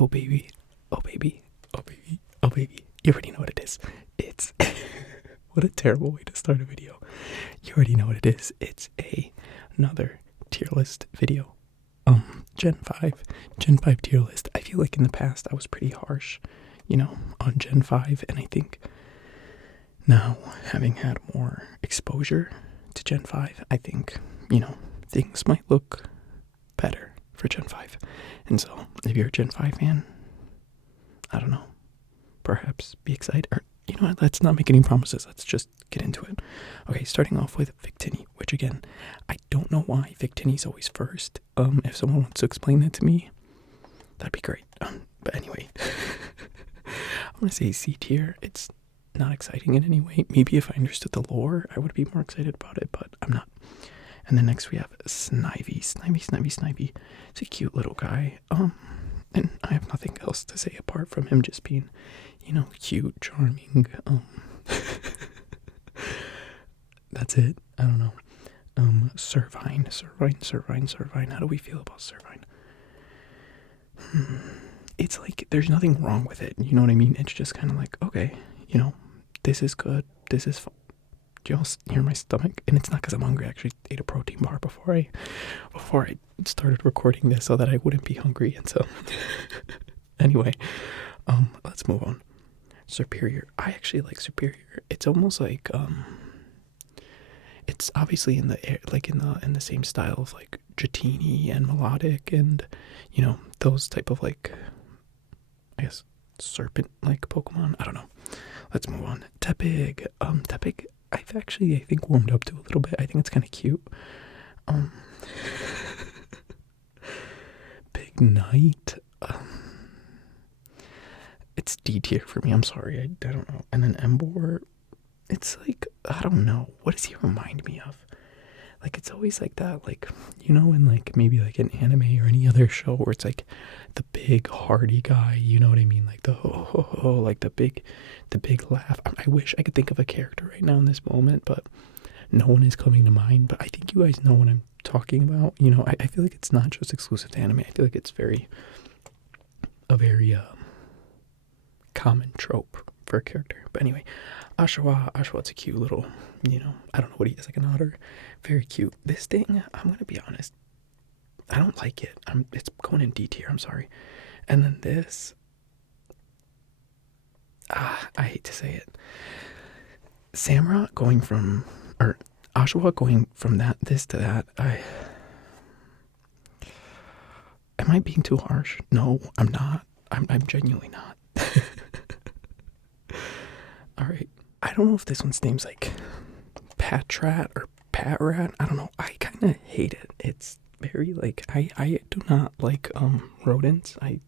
Oh baby, oh baby, oh baby, oh baby. You already know what it is. It's what a terrible way to start a video. You already know what it is. It's another tier list video. Gen 5. Gen 5 tier list. I feel like in the past I was pretty harsh, on Gen 5, and I think now, having had more exposure to Gen 5, I think, things might look better for Gen 5. And so, if you're a Gen 5 fan, I don't know, perhaps be excited. Or, you know what, let's not make any promises. Let's just get into it. Okay, starting off with Victini, which again, I don't know why Victini's always first. If someone wants to explain that to me, that'd be great. But anyway, I'm going to say C tier. It's not exciting in any way. Maybe if I understood the lore, I would be more excited about it, but I'm not. And then next we have Snivy. Snivy. It's a cute little guy. And I have nothing else to say apart from him just being, cute, charming. That's it. I don't know. Servine. How do we feel about Servine? It's like there's nothing wrong with it. You know what I mean? It's just kind of like, okay, this is good. This is fun. Do y'all hear my stomach? And it's not because I'm hungry. I actually ate a protein bar before I started recording this so that I wouldn't be hungry. And so, anyway, let's move on. Superior. I actually like Superior. It's almost like it's obviously in the air, like in the same style of like Dratini and Melodic and those type of like, I guess, serpent like Pokemon. I don't know. Let's move on. Tepig. Tepig, I think warmed up to a little bit. I think it's kind of cute. Big Knight. It's D tier for me. I'm sorry. I don't know. And then Emboar. It's like, I don't know. What does he remind me of? Like, it's always like that, like, in like maybe like an anime or any other show where it's like the big hardy guy, you know what I mean? Like the like the big laugh. I wish I could think of a character right now in this moment, but no one is coming to mind. But I think you guys know what I'm talking about. I feel like it's not just exclusive to anime. I feel like it's a very common trope for a character. But anyway, Oshawa's a cute little, I don't know what he is, like an otter. Very cute. This thing, I'm going to be honest, I don't like it. It's going in D tier, I'm sorry. And then this, I hate to say it. Samurott going from, or Oshawa going from this to that, am I being too harsh? No, I'm not. I'm genuinely not. Alright. I don't know if this one's name's like Patrat or Patrat. I don't know. I kind of hate it. It's very like, I do not like rodents. I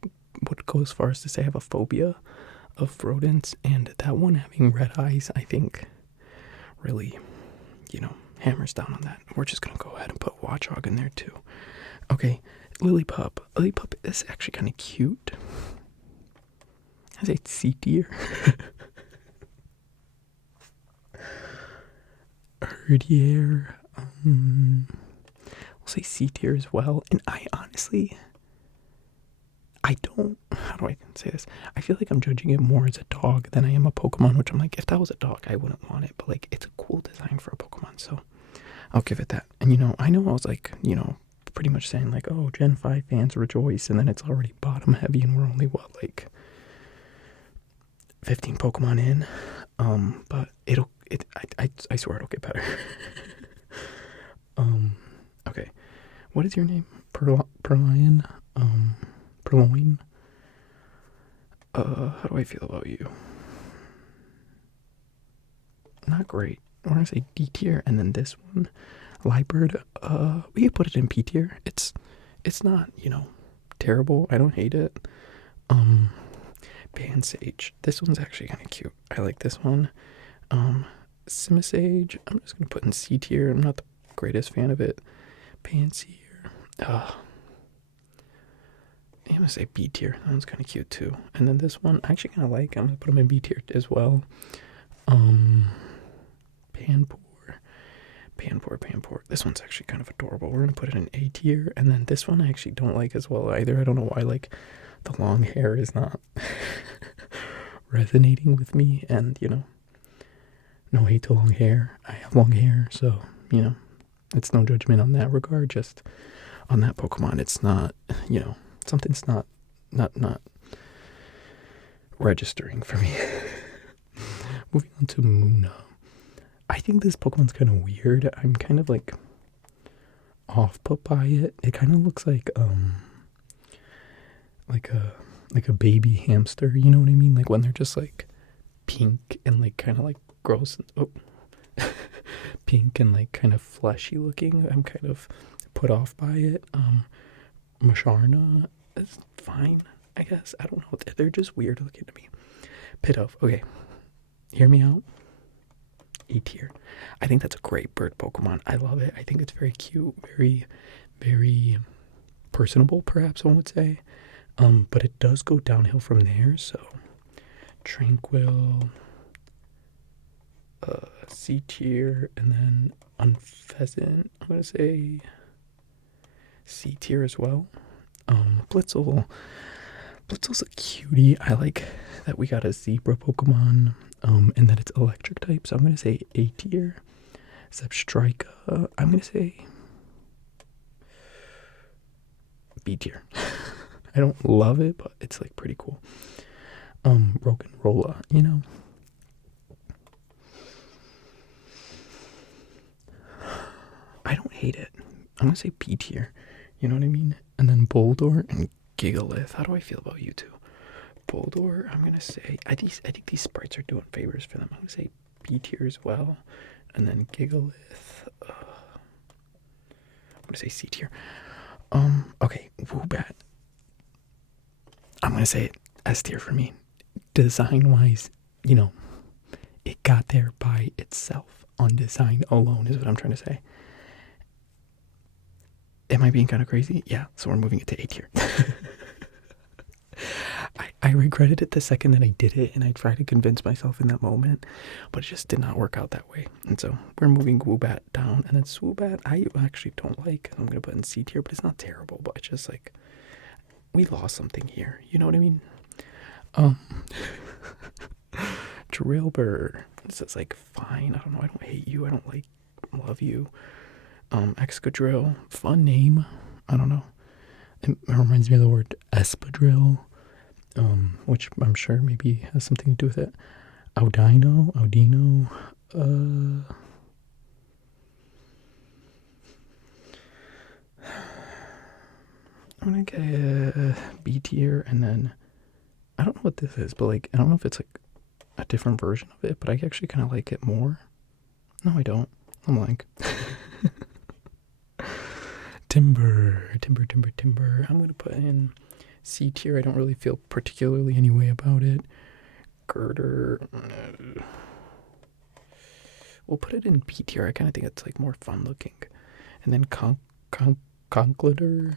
would go as far as to say I have a phobia of rodents, and that one having red eyes, I think really, hammers down on that. We're just gonna go ahead and put Watchog in there too. Okay, Lillipup. Lillipup is actually kind of cute. I say C tier. Herdier, we'll say C tier as well. And I honestly, how do I say this? I feel like I'm judging it more as a dog than I am a Pokemon, which I'm like, if that was a dog, I wouldn't want it. But like, it's a cool design for a Pokemon, so I'll give it that. And I know I was like, pretty much saying like, oh, Gen 5 fans rejoice, and then it's already bottom heavy, and we're only like 15 Pokemon in. But I swear it'll get better. Okay. What is your name? Purloin? Purloin? How do I feel about you? Not great. I want to say D tier, and then this one, Liebird, we could put it in P tier. It's not, terrible. I don't hate it. Pansage. This one's actually kind of cute. I like this one. Simisage, I'm just gonna put in C tier. I'm not the greatest fan of it. Pansear. I'm gonna say B tier. That one's kind of cute too. And then this one, I actually kind of like. I'm gonna put them in B tier as well. Panpour. This one's actually kind of adorable. We're gonna put it in A tier. And then this one I actually don't like as well either. I don't know why. Like the long hair is not resonating with me, and no hate to long hair. I have long hair, so it's no judgment on that regard. Just on that Pokemon, it's not, something's not registering for me. Moving on to Muna. I think this Pokemon's kind of weird. I'm kind of like off put by it. It kind of looks like a baby hamster, you know what I mean? Like when they're just like pink and like kind of like gross. Pink and like kind of fleshy looking. I'm kind of put off by it. Musharna is fine, I guess. I don't know. They're just weird looking to me. Pidove. Okay. Hear me out. A tier. I think that's a great bird Pokemon. I love it. I think it's very cute, very, very personable, perhaps one would say. But it does go downhill from there, so Tranquil, C tier, and then Unpheasant, I'm gonna say C tier as well. Blitzel's a cutie. I like that we got a zebra Pokemon, and that it's electric type, so I'm gonna say A tier. Zebstrika, I'm gonna say B tier. I don't love it, but it's like pretty cool. Roggenrola, I don't hate it. I'm gonna say B tier. You know what I mean? And then Boldor and Gigalith. How do I feel about you two? Boldor, I'm gonna say I think these sprites are doing favors for them. I'm gonna say B tier as well. And then Gigalith, I'm gonna say C tier. Okay, Woobat. I'm gonna say it S tier for me. Design wise, it got there by itself. On design alone is what I'm trying to say. Am I being kind of crazy? Yeah, so we're moving it to A tier. I regretted it the second that I did it, and I tried to convince myself in that moment, but it just did not work out that way. And so we're moving Woobat down, and then Swoobat I actually don't like. I'm gonna put in C tier, but it's not terrible. But it's just like we lost something here. You know what I mean? Drillbur. This is like fine. I don't know. I don't hate you. I don't love you. Excadrill. Fun name. I don't know. It reminds me of the word espadrille, which I'm sure maybe has something to do with it. Audino. I'm gonna get a B tier, and then I don't know what this is, but like I don't know if it's like a different version of it, but I actually kind of like it more. No, I don't. I'm like Timber. I'm gonna put in C tier. I don't really feel particularly any way about it. Girder. We'll put it in B tier. I kind of think it's like more fun looking. And then Conkleder.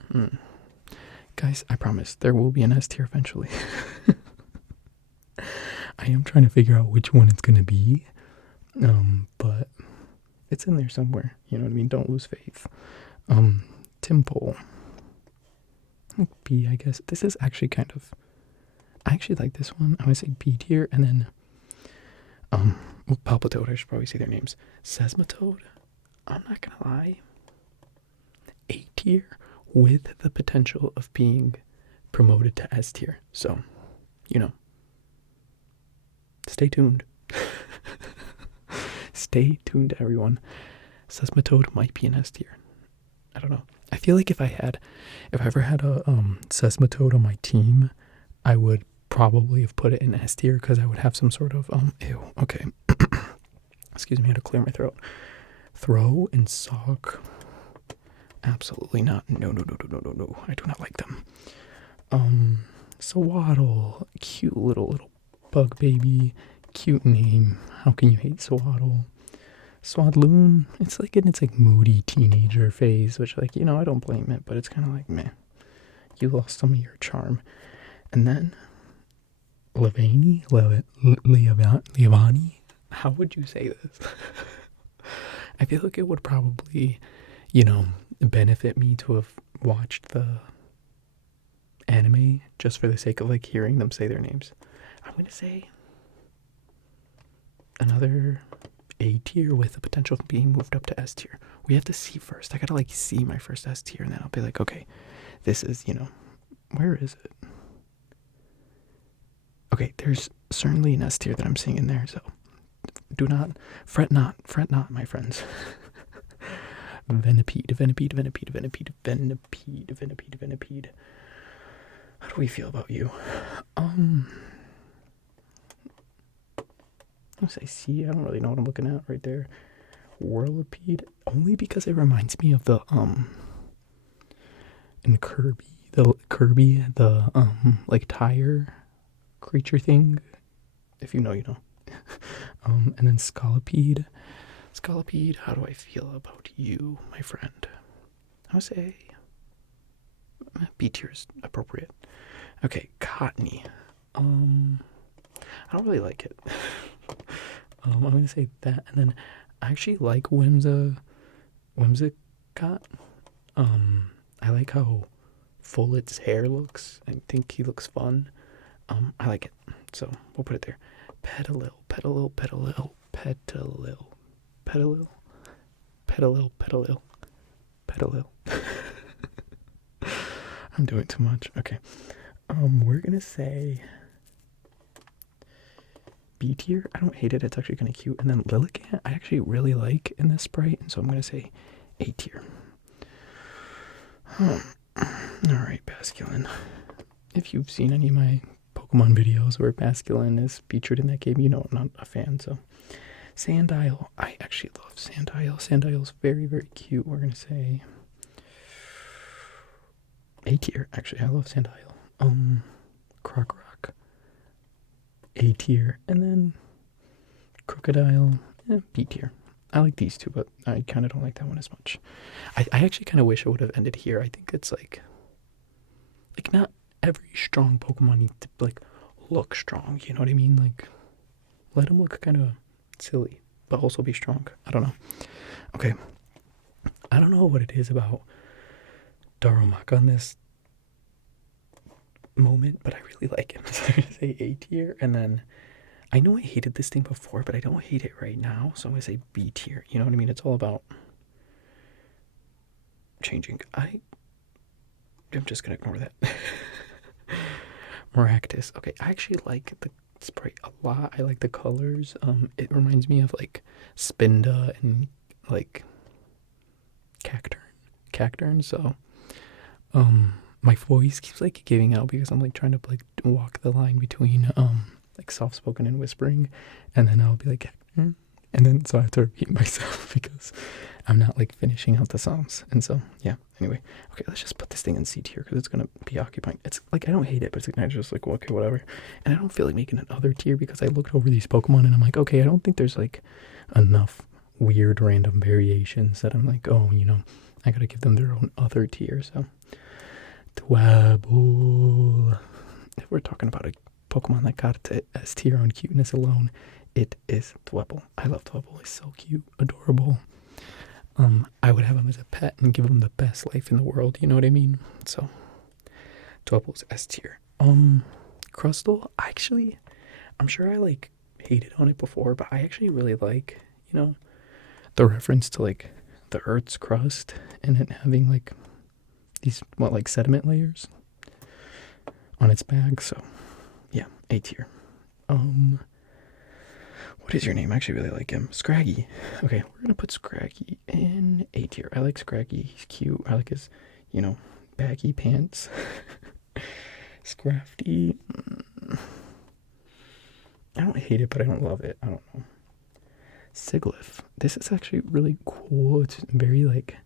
Guys, I promise there will be an S tier eventually. I am trying to figure out which one it's gonna be, but it's in there somewhere. You know what I mean? Don't lose faith. Timple. B, I guess. This is actually I actually like this one. I'm gonna say B tier, and then Palpitoad. I should probably say their names. Seismitoad. I'm not gonna lie. A tier with the potential of being promoted to S tier. So, stay tuned. Stay tuned, everyone. Seismitoad might be an S tier. I don't know. I feel like if I ever had a Seismitoad on my team, I would probably have put it in S tier because I would have some sort of okay. Excuse me, I had to clear my throat. Throw and Sock. Absolutely not. No. I do not like them. Swaddle. Cute little bug baby. Cute name. How can you hate Swaddle? Swadloon. It's like in its like moody teenager phase, which I don't blame it, but it's kind of like, meh. You lost some of your charm. And then Leavani? How would you say this? I feel like it would probably, benefit me to have watched the anime just for the sake of like hearing them say their names. I'm gonna say another A tier with the potential of being moved up to S tier. We have to see first. I gotta like see my first S tier, and then I'll be like, okay, this is, where is it? Okay, there's certainly an S tier that I'm seeing in there, so do not fret not, my friends. Venipede. How do we feel about you? I'll say C. I don't really know what I'm looking at right there. Whirlipede, only because it reminds me of the in Kirby, the like tire creature thing. If you know, you know. And then Scolipede. How do I feel about you, my friend? I would say B tier is appropriate. Okay, Cottony. I don't really like it. I'm gonna say that, and then I actually like Whimsicott. I like how full its hair looks. I think he looks fun. I like it, so we'll put it there. Petalil. I'm doing too much. Okay. We're gonna say B tier. I don't hate it. It's actually kind of cute. And then Lilligant, I actually really like in this sprite, and so I'm gonna say A tier. All right, Basculin. If you've seen any of my Pokemon videos where Basculin is featured in that game, you know I'm not a fan. So Sandile, I actually love Sandile. Sandile's very, very cute. We're gonna say A tier. Actually, I love Sandile. Krokorok, A tier, and then Crocodile, B tier. I like these two, but I kind of don't like that one as much. I actually kind of wish it would have ended here. I think it's like not every strong Pokemon needs to like look strong. You know what I mean? Like, let them look kind of silly, but also be strong. I don't know. Okay, I don't know what it is about Darumaka on this moment, but I really like him. So I'm gonna say A tier, and then I know I hated this thing before, but I don't hate it right now, so I'm gonna say B tier. You know what I mean? It's all about changing. I'm just gonna ignore that. Maractus. Okay, I actually like the sprite a lot. I like the colors. It reminds me of like Spinda and like Cacturn. So, my voice keeps like giving out because I'm like trying to like walk the line between like soft spoken and whispering, and then I'll be like, and then so I have to repeat myself because I'm not like finishing out the songs. And so yeah, anyway, okay, let's just put this thing in C tier because it's gonna be occupying. It's like I don't hate it, but it's kind of just like, well, okay, whatever. And I don't feel like making another tier because I looked over these Pokemon and I'm like, okay, I don't think there's like enough weird random variations that I'm like, oh, I gotta give them their own other tier. So Dwebble. If we're talking about a Pokemon that got to S tier on cuteness alone, it is Dwebble. I love Dwebble. He's so cute, adorable. I would have him as a pet and give him the best life in the world. You know what I mean? So Dwebble's S tier. Crustle. I'm sure I like hated on it before, but I actually really like, the reference to like the Earth's crust and it having like these like sediment layers on its back. So yeah, A tier. What is your name? I actually really like him. Scraggy. Okay, we're gonna put Scraggy in A tier. I like Scraggy. He's cute. I like his, baggy pants. Scrafty. I don't hate it, but I don't love it. I don't know. Sigilyph. This is actually really cool. It's very like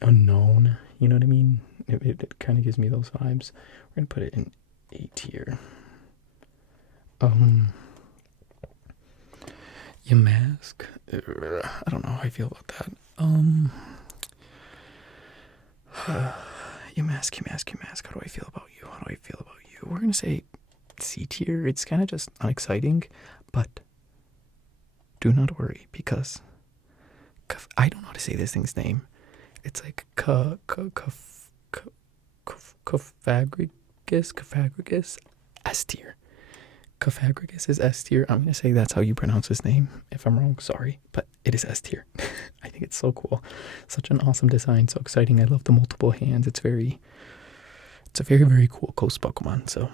unknown. You know what I mean? It kind of gives me those vibes. We're gonna put it in A tier. Yamask. I don't know how I feel about that. Yamask. How do I feel about you? We're gonna say C tier. It's kind of just unexciting, but do not worry because I don't know how to say this thing's name. It's like Kafagri. Cofagrigus, S tier. Cofagrigus is S tier. I'm gonna say that's how you pronounce his name. If I'm wrong, sorry, but it is S tier. I think it's so cool. Such an awesome design, so exciting. I love the multiple hands. It's a very, very cool coast Pokemon. So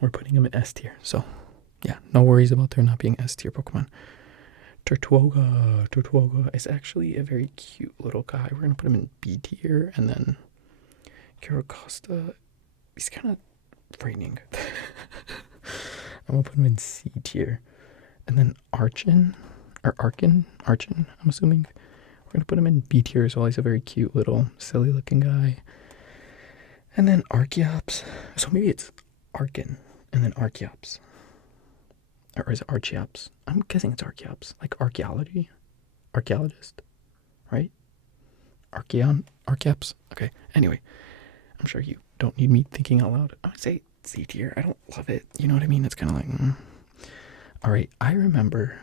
we're putting him in S tier. So yeah, no worries about there not being S tier Pokemon. Turtwilga is actually a very cute little guy. We're gonna put him in B tier, and then Caracosta, he's kind of frightening. I'm gonna put him in C tier, and then Archen, I'm assuming we're gonna put him in B tier as well. He's a very cute little silly looking guy. And then Archeops, so maybe it's Archen and then Archeops. Or is it Archeops? I'm guessing it's Archeops. Like archaeologist, right? Archeops? Okay, anyway. I'm sure you don't need me thinking out loud. I would say C tier. I don't love it. You know what I mean? It's kind of like, Alright, I remember,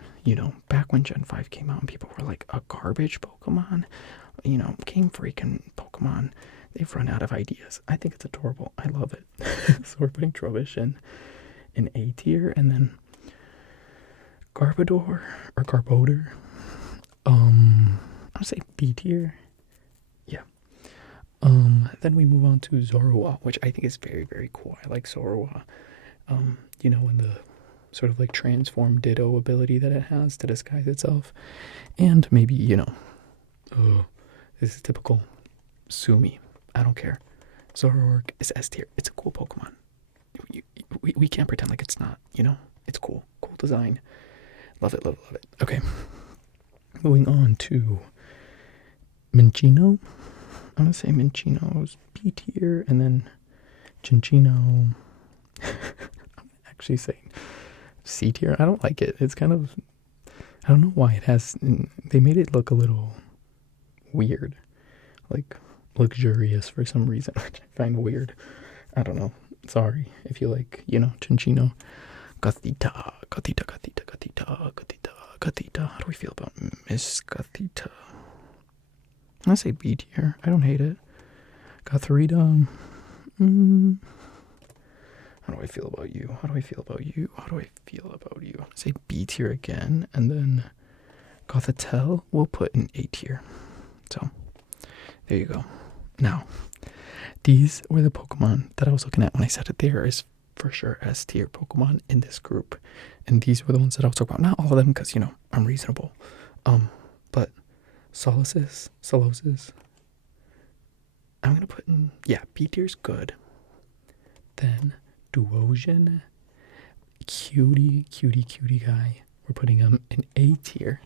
back when Gen 5 came out and people were like, a garbage Pokemon? Game Freak and Pokemon, they've run out of ideas. I think it's adorable. I love it. So we're putting Trubbish in A tier, and then Garbodor or Garbodor. I'm gonna say B tier. Yeah. Then we move on to Zorua, which I think is very, very cool. I like Zorua. In the sort of like transform ditto ability that it has to disguise itself. And maybe, this is typical Sumi. I don't care. Zoroark is S tier. It's a cool Pokemon. We can't pretend like it's not, It's cool. Cool design. Love it, love it, love it. Okay. Moving on to Minccino. I'm going to say Minccino's B tier, and then Cinccino. I'm actually saying C tier. I don't like it. It's kind of, I don't know why it has, they made it look a little weird. Like luxurious for some reason, which I find weird. I don't know. Sorry if you like, Cinccino. Gothita. How do we feel about Miss Gothita? I'm gonna say B tier. I don't hate it. Gothorita. How do I feel about you? I'm gonna say B tier again, and then Gothitelle we'll put in A tier. So there you go. Now, these were the Pokemon that I was looking at when I said it. There is for sure S tier Pokemon in this group, and these were the ones that I was talking about. Not all of them, because I'm reasonable. But Solosis, I'm gonna put in, B tier's good. Then Duosion, cutie guy. We're putting him in A tier,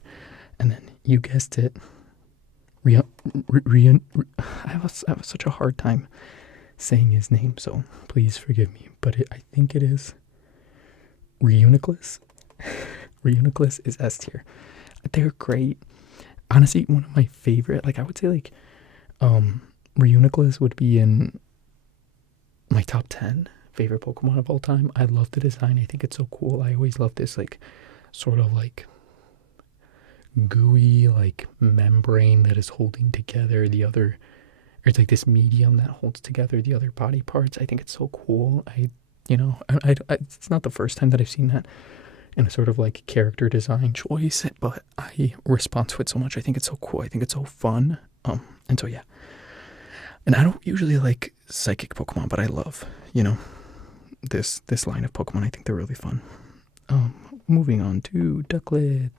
and then you guessed it, I have such a hard time saying his name, so please forgive me. But I think it is Reuniclus. Reuniclus is S tier. They're great. Honestly, one of my favorite, I would say Reuniclus would be in my top 10 favorite Pokemon of all time. I love the design. I think it's so cool. I always love this sort of gooey membrane that is holding together the other, or it's this medium that holds together the other body parts. I think it's so cool. It's not the first time that I've seen that in a sort of character design choice, but I respond to it so much. I think it's so cool. I think it's so fun. And so yeah. And I don't usually like psychic Pokemon, but I love, this line of Pokemon. I think they're really fun. Moving on to Ducklet.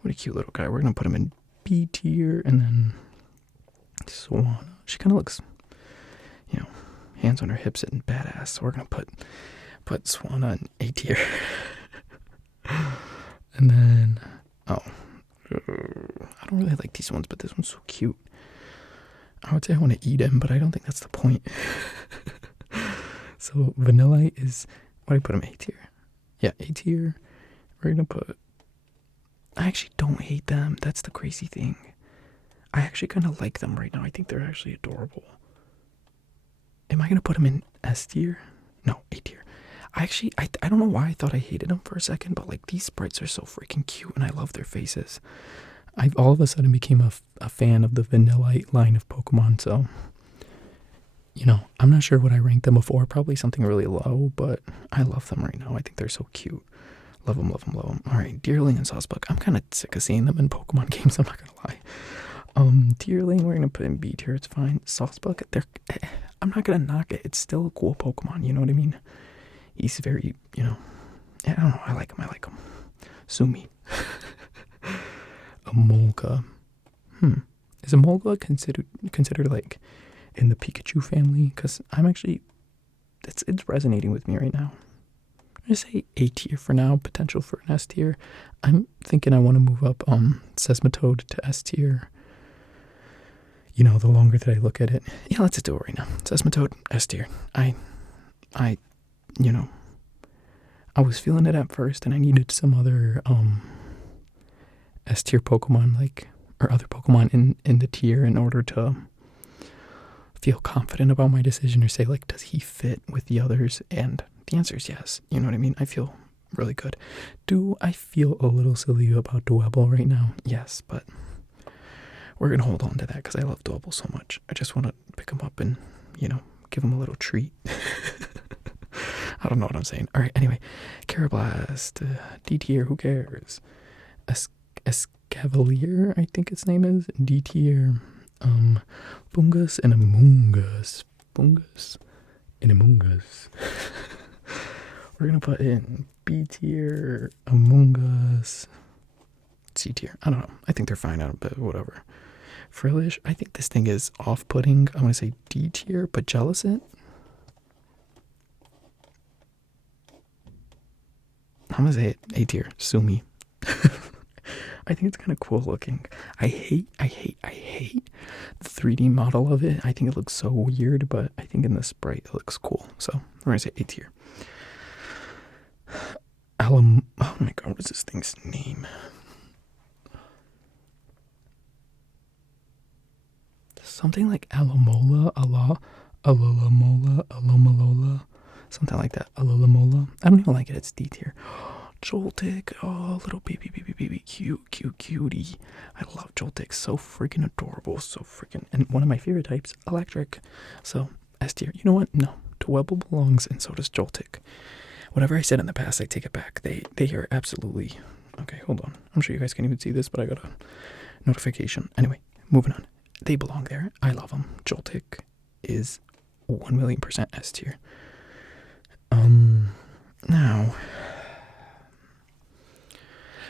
What a cute little guy. We're gonna put him in B tier, and then Swanna. She kind of looks, hands on her hips and badass. So we're gonna put Swanna in A tier. And then I don't really like these ones, but this one's so cute. I would say I want to eat him, but I don't think that's the point. So Vanillite is, what do I put him, A tier? Yeah, A tier. We're gonna put, I actually don't hate them. That's the crazy thing. I actually kind of like them right now. I think they're actually adorable. Am I gonna put them in S tier? No, A tier. I don't know why I thought I hated them for a second, but these sprites are so freaking cute, and I love their faces. I've all of a sudden became a fan of the Vanillite line of Pokemon, so I'm not sure what I ranked them before. Probably something really low, but I love them right now. I think they're so cute. Love them, love them, love them. All right, Deerling and Sawsbuck. I'm kind of sick of seeing them in Pokemon games. I'm not gonna lie. Deerling, we're gonna put in B tier. It's fine. Sawsbuck, I'm not gonna knock it. It's still a cool Pokemon. You know what I mean? He's very, I don't know. I like him. I like him. Sumi. Emolga. Is Emolga considered like in the Pikachu family? Because I'm actually, it's resonating with me right now. I'm gonna say A tier for now. Potential for an S tier. I'm thinking I want to move up Seismitoad to S tier. The longer that I look at it, yeah, let's just do it right now. Seismitoad, S tier. I was feeling it at first, and I needed some other S tier Pokemon, or other Pokemon in the tier in order to feel confident about my decision, or say, does he fit with the others? And the answer is yes. You know what I mean? I feel really good. Do I feel a little silly about Dwebble right now? Yes, but we're going to hold on to that because I love Dwebble so much. I just want to pick him up and, give him a little treat. I don't know what I'm saying. All right, anyway. Carablast, D tier, who cares? Escavalier, I think its name is. D tier. Bungus and Amoonguss. Bungus and Amoonguss. We're going to put in B tier, Amoonguss, C tier. I don't know. I think they're fine out, but whatever. Frillish, I think this thing is off-putting. I'm going to say D tier, but Jellicent. I'm going to say it A tier. Sumi. I think it's kind of cool looking. I hate the 3D model of it. I think it looks so weird, but I think in the sprite it looks cool. So we're going to say A tier. Oh my god, what is this thing's name? Something like Alomola, Alomalola, something like that. Alolamola. I don't even like it. It's D tier. Joltik, oh, little baby, cutie. I love Joltik. So freaking adorable. And one of my favorite types, electric. So S tier. You know what? No, Dwebble belongs, and so does Joltik. Whatever I said in the past, I take it back. They are absolutely okay. Hold on. I'm sure you guys can't even see this, but I got a notification. Anyway, moving on. They belong there. I love them. Joltik is 1,000,000% S tier. Now,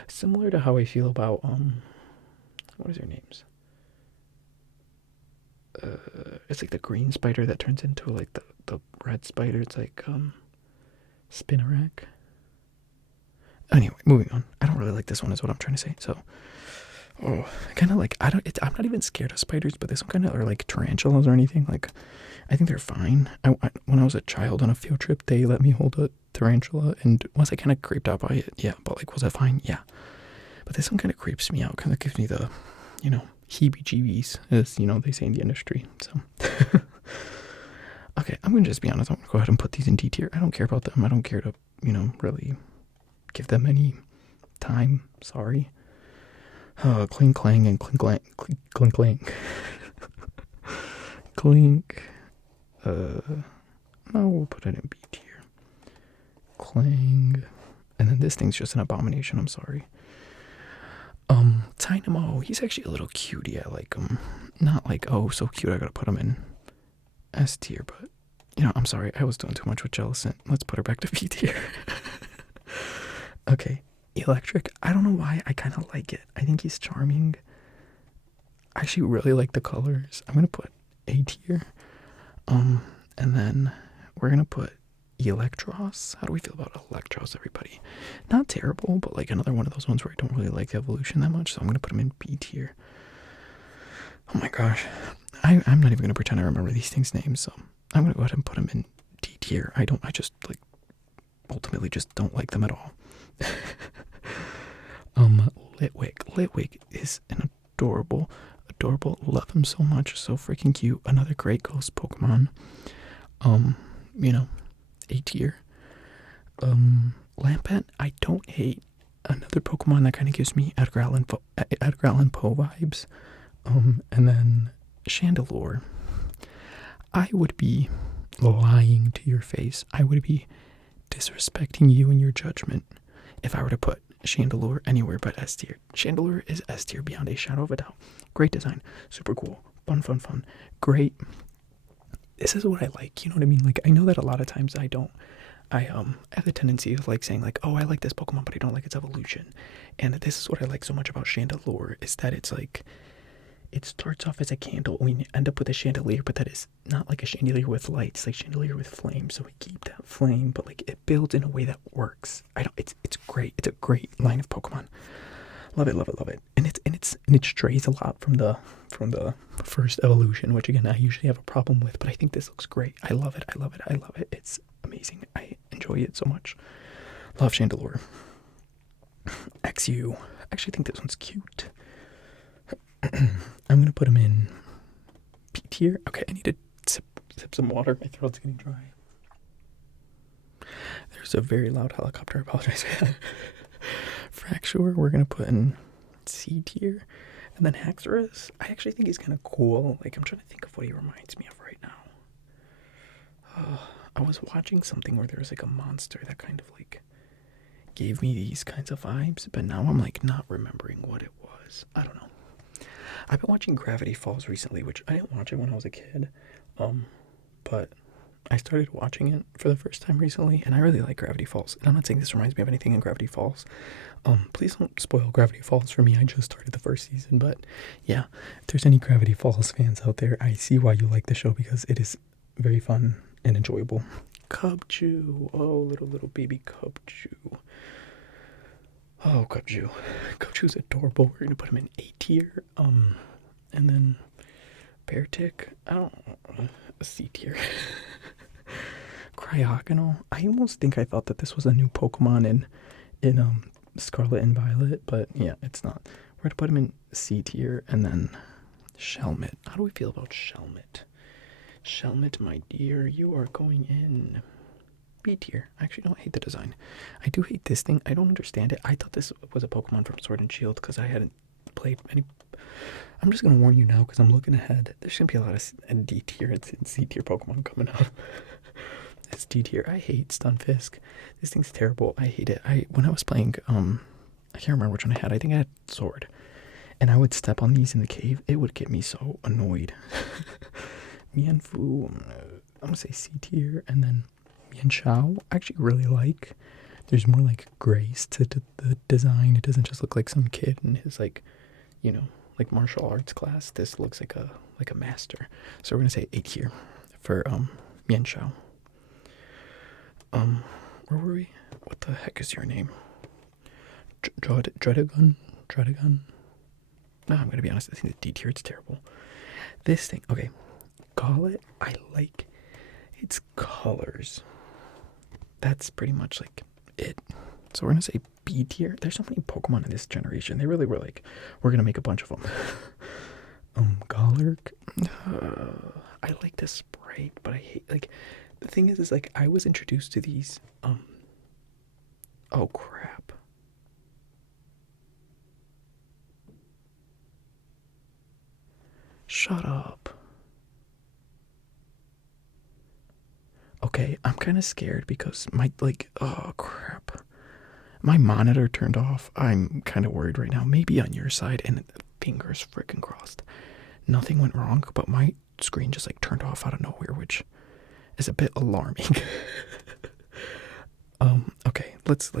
similar to how I feel about what is their names? It's like the green spider that turns into like the red spider. It's like Spinarak. Anyway, moving on. I don't really like this one, is what I'm trying to say. So, I kind of like, I'm not even scared of spiders, but this one kind of are like tarantulas or anything. Like, I think they're fine. When I was a child on a field trip, they let me hold a tarantula, and was I kind of creeped out by it? Yeah, but was I fine? Yeah. But this one kind of creeps me out. Kind of gives me the, heebie-jeebies, as, they say in the industry. So, okay, I'm going to just be honest. I'm going to go ahead and put these in D tier. I don't care about them. I don't care to, really give them any time. Sorry. Clink clang and clink clang, clink clink. Clink. No, we'll put it in B tier. Clang. And then this thing's just an abomination. I'm sorry. Dynamo. He's actually a little cutie. I like him. Not like, oh, so cute, I gotta put him in S tier, but, I'm sorry. I was doing too much with Jellicent. Let's put her back to B tier. Okay. Electric. I don't know why. I kind of like it. I think he's charming. I actually really like the colors. I'm going to put A tier. And then we're going to put Electros. How do we feel about Electros, everybody? Not terrible, but like another one of those ones where I don't really like the evolution that much, so I'm going to put him in B tier. Oh my gosh. I'm not even going to pretend I remember these things' names, so I'm going to go ahead and put him in D tier. I just ultimately just don't like them at all. Litwick is an adorable, love him so much, so freaking cute. Another great ghost Pokemon. A tier. Lampent, I don't hate. Another Pokemon that kind of gives me Edgar Allan Poe vibes. And then Chandelure. I would be lying to your face. I would be disrespecting you and your judgment if I were to put Chandelure anywhere but S tier. Chandelure is S tier beyond a shadow of a doubt. Great design, super cool, fun. Great. This is what I like. You know what I mean? Like, I know that a lot of times I have the tendency of like saying like, oh, I like this Pokemon, but I don't like its evolution. And this is what I like so much about Chandelure, is that it's like, it starts off as a candle and we end up with a chandelier, but that is not like a chandelier with lights, like chandelier with flame. So we keep that flame, but like it builds in a way that works. It's great. It's a great line of Pokemon. Love it. And it strays a lot from the first evolution, which again I usually have a problem with, but I think this looks great. I love it. It's amazing. I enjoy it so much. Love Chandelure. XU. I actually think this one's cute. I'm gonna put him in P tier. Okay, I need to sip some water. My throat's getting dry. There's a very loud helicopter. I apologize. Fraxure, we're gonna put in C tier. And then Haxorus, I actually think he's kind of cool. Like, I'm trying to think of what he reminds me of right now. I was watching something where there was like a monster that kind of like gave me these kinds of vibes, but now I'm like not remembering what it was. I don't know. I've been watching Gravity Falls recently, which I didn't watch it when I was a kid, but I started watching it for the first time recently, and I really like Gravity Falls. And I'm not saying this reminds me of anything in Gravity Falls. Please don't spoil Gravity Falls for me. I just started the first season, but yeah, if there's any Gravity Falls fans out there, I see why you like the show, because it is very fun and enjoyable. Cubchoo, oh, little baby Cubchoo. Oh, Cubchoo. Cubchoo's adorable. We're gonna put him in A tier. And then Beartic, I don't know, C tier. Cryogonal. I almost think I thought that this was a new Pokemon in Scarlet and Violet, but yeah, it's not. We're gonna put him in C tier, and then Shelmet. How do we feel about Shelmet? Shelmet, my dear, you are going in B tier. I actually don't hate the design. I do hate this thing. I don't understand it. I thought this was a Pokemon from Sword and Shield because I hadn't played any. I'm just gonna warn you now because I'm looking ahead. There's gonna be a lot of D tier and C tier Pokemon coming out. It's D tier. I hate Stunfisk. This thing's terrible. I hate it. When I was playing, I can't remember which one I had. I think I had Sword, and I would step on these in the cave. It would get me so annoyed. Mienfoo, I'm gonna say C tier, and then Mienshao, I actually really like. There's more like grace to the design. It doesn't just look like some kid in his like, like martial arts class. This looks like a master. So we're gonna say A tier for Mienshao. Where were we? What the heck is your name? Dredagon? No, I'm gonna be honest. I think the D tier, it's terrible. This thing, okay. Golett, I like its colors. That's pretty much like it. So we're gonna say B tier. There's so many Pokemon in this generation. They really were like, we're gonna make a bunch of them. Golurk. I like the sprite, but I hate, like, the thing is like I was introduced to these. Oh crap. Shut up. Okay, I'm kind of scared because oh crap. My monitor turned off. I'm kind of worried right now. Maybe on your side, and fingers freaking crossed. Nothing went wrong, but my screen just like turned off out of nowhere, which is a bit alarming. Okay, let's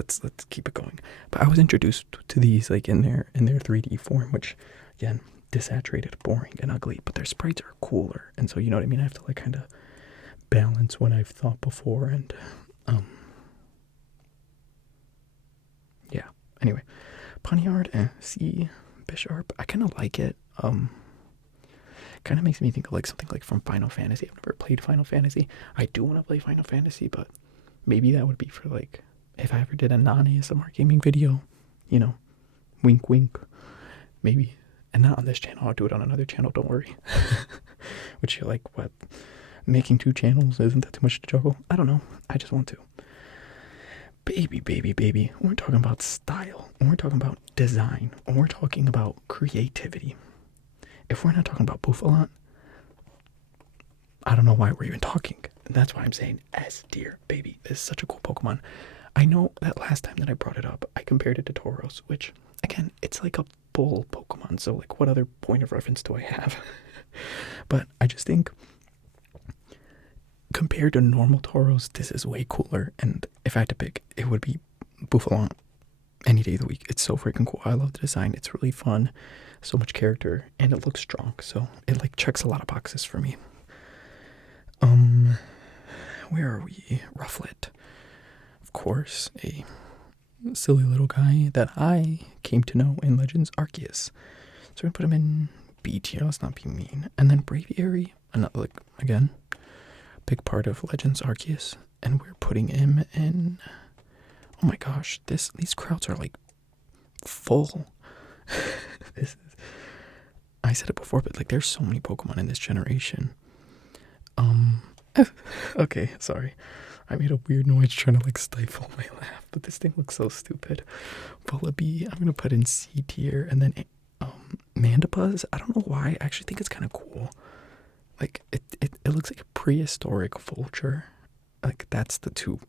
keep it going. But I was introduced to these like in their 3D form, which again, desaturated, boring, and ugly, but their sprites are cooler, and so you know what I mean. I have to like kind of balance what I've thought before, and yeah. Anyway, Poniard, C, Bisharp. I kind of like it. Kind of makes me think of like something like from Final Fantasy. I've never played Final Fantasy. I do want to play Final Fantasy, but maybe that would be for like if I ever did a non-ASMR gaming video, wink wink, maybe. And not on this channel. I'll do it on another channel, don't worry. Which you're like, what? Making 2 channels, isn't that too much to juggle? I don't know. I just want to. Baby. We're talking about style. And we're talking about design. And we're talking about creativity. If we're not talking about Bouffalant, I don't know why we're even talking. And that's why I'm saying S tier, baby. This is such a cool Pokemon. I know that last time that I brought it up, I compared it to Tauros, which, again, it's like a bull Pokemon, so, like, what other point of reference do I have? But I just think, compared to normal Tauros, this is way cooler, and if I had to pick, it would be Bouffalon any day of the week. It's so freaking cool. I love the design. It's really fun, so much character, and it looks strong, so it, like, checks a lot of boxes for me. Where are we? Rufflet. Of course, a silly little guy that I came to know in Legends Arceus. So we're gonna put him in B tier. Let's not be mean. And then Braviary, another, like, again, big part of Legends Arceus, and we're putting him in. Oh my gosh, these crowds are like full. I said it before, but like there's so many Pokemon in this generation. Okay, sorry. I made a weird noise trying to like stifle my laugh, but this thing looks so stupid. Vullaby, I'm gonna put in C tier, and then Mandibuzz. I don't know why. I actually think it's kind of cool. Like it looks like a prehistoric vulture. Like that's the two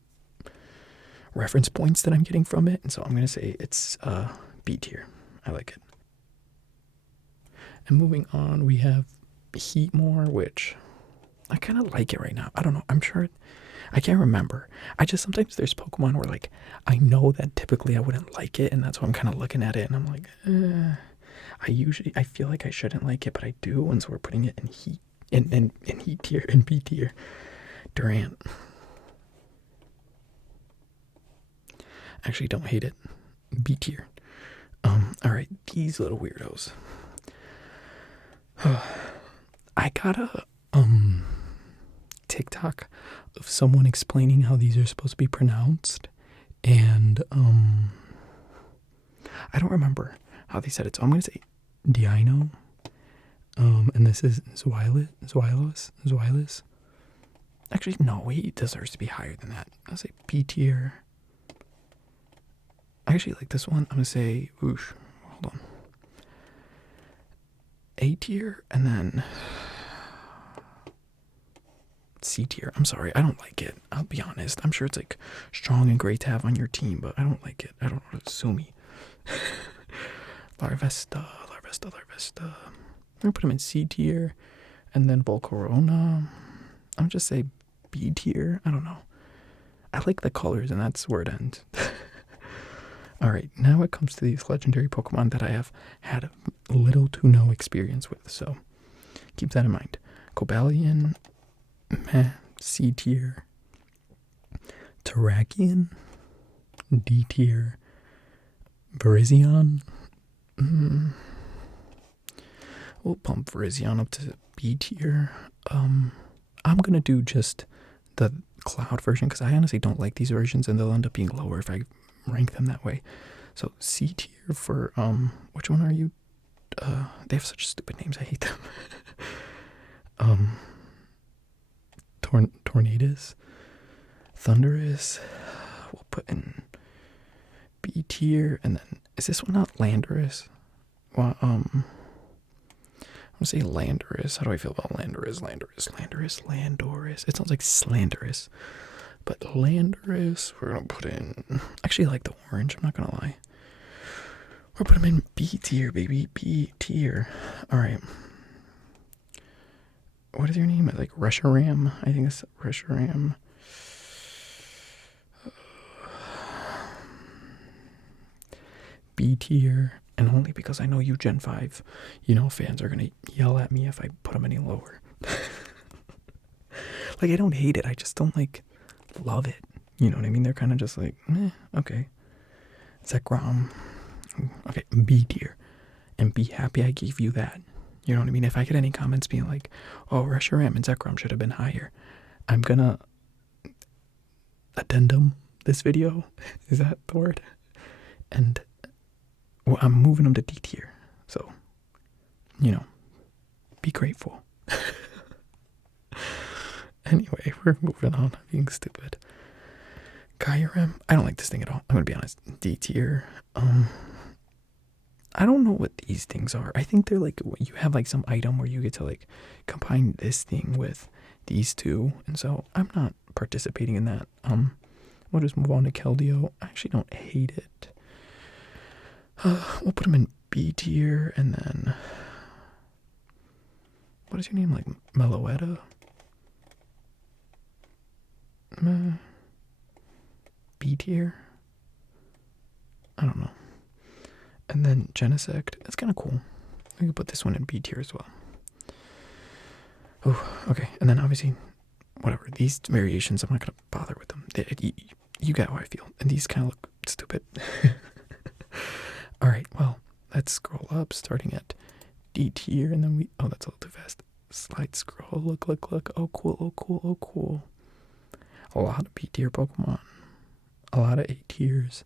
reference points that I'm getting from it, and so I'm gonna say it's B tier. I like it. And moving on, we have Heatmore, which I kind of like it right now. I don't know. I'm sure. I can't remember. I just sometimes there's Pokemon where like I know that typically I wouldn't like it, and that's why I'm kind of looking at it and I'm like, I feel like I shouldn't like it, but I do, and so we're putting it in heat in heat tier and B tier. Durant. Actually, don't hate it. B tier. All right, these little weirdos. I got a TikTok of someone explaining how these are supposed to be pronounced, and I don't remember how they said it, so I'm gonna say Dino. And this is Zweilous. Actually, no, he deserves to be higher than that. I'll say B tier. I actually like this one. I'm gonna say whoosh. Hold on. A tier, and then C tier. I'm sorry, I don't like it. I'll be honest. I'm sure it's like strong and great to have on your team, but I don't like it. I don't know. Sue me. Larvesta. I'm gonna put him in C tier, and then Volcarona. I'm just say B tier. I don't know. I like the colors, and that's where it ends. Alright, now it comes to these legendary Pokemon that I have had little to no experience with, so keep that in mind. Cobalion, meh, C tier. Terrakion, D tier. Virizion, we'll bump Virizion up to B tier. I'm gonna do just the cloud version because I honestly don't like these versions, and they'll end up being lower if I rank them that way. So C tier for which one are you? They have such stupid names. I hate them. Tornadus, Thundurus. We'll put in B tier, and then is this one not Landorus? Well, I'm gonna say Landorus. How do I feel about Landorus? Landorus. It sounds like slanderous. But Landorus, we're gonna put in. Actually, I like the orange. I'm not gonna lie. We're put him in B tier, baby. B tier. All right. What is your name? Like Reshiram. I think it's Reshiram. B tier, and only because I know you Gen 5, fans are gonna yell at me if I put them any lower. Like, I don't hate it. I just don't love it. You know what I mean? They're kind of just like, okay. Zekrom. Okay, B tier. And be happy I gave you that. You know what I mean? If I get any comments being like, oh, Reshiram and Zekrom should have been higher, I'm gonna addendum this video. Is that the word? And I'm moving them to D tier. So, be grateful. Anyway, we're moving on. I'm being stupid. Kyurem. I don't like this thing at all. I'm gonna be honest. D tier. I don't know what these things are. I think they're like, you have like some item where you get to like combine this thing with these two, and so I'm not participating in that. We'll just move on to Keldeo. I actually don't hate it. We'll put him in B tier, and then what is your name, like Meloetta? B tier? I don't know. And then Genesect, that's kind of cool. We could put this one in B tier as well. Oh, okay. And then obviously, whatever. These variations, I'm not going to bother with them. You get how I feel. And these kind of look stupid. All right, well, let's scroll up, starting at D tier, and then oh, that's a little too fast. Slide scroll, look. Oh, cool. A lot of B tier Pokemon. A lot of A tiers.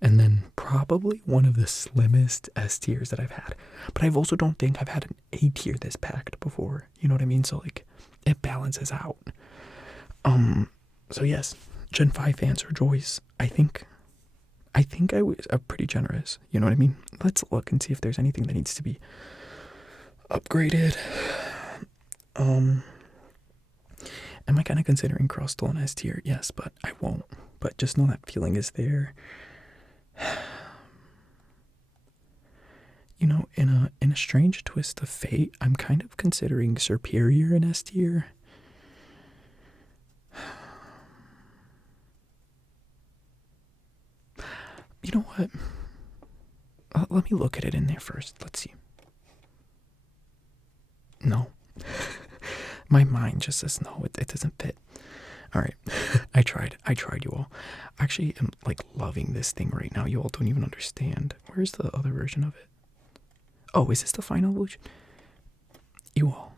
And then probably one of the slimmest S tiers that I've had. But I also don't think I've had an A tier this packed before. You know what I mean? So, like, it balances out. So yes, Gen 5 fans rejoice. I think I was pretty generous. You know what I mean? Let's look and see if there's anything that needs to be upgraded. Am I kind of considering Crustle an S tier? Yes, but I won't. But just know that feeling is there. You know, in a strange twist of fate, I'm kind of considering Serperior an S tier. You know what? Let me look at it in there first. Let's see. No. My mind just says no, it doesn't fit. Alright. I tried, you all. I actually am, like, loving this thing right now. You all don't even understand. Where's the other version of it? Oh, is this the final evolution? You all.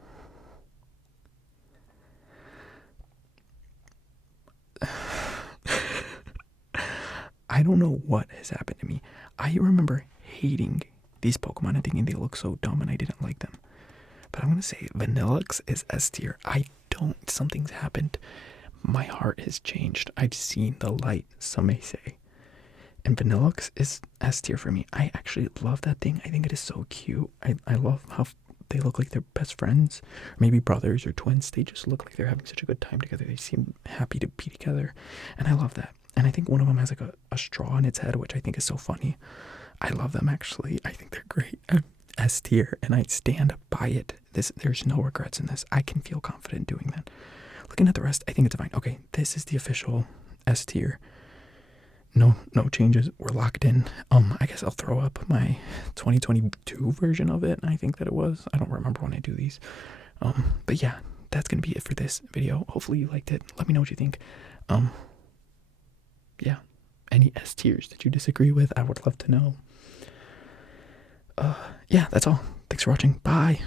I don't know what has happened to me. I remember hating these Pokemon and thinking they look so dumb and I didn't like them. But I'm going to say Vanillux is S tier. Something's happened. My heart has changed. I've seen the light, some may say. And Vanillux is S tier for me. I actually love that thing. I think it is so cute. I love how they look like they're best friends. Or maybe brothers or twins. They just look like they're having such a good time together. They seem happy to be together. And I love that. And I think one of them has like a straw on its head, which I think is so funny. I love them, actually. I think they're great. S tier, and I stand by it. There's no regrets in this. I can feel confident doing that. Looking at the rest, I think it's fine. Okay, this is the official S tier. No changes. We're locked in. I guess I'll throw up my 2022 version of it. I think that it was. I don't remember when I do these. But yeah, that's gonna be it for this video. Hopefully you liked it. Let me know what you think. Yeah. Any S tiers that you disagree with, I would love to know. Yeah, that's all. Thanks for watching. Bye.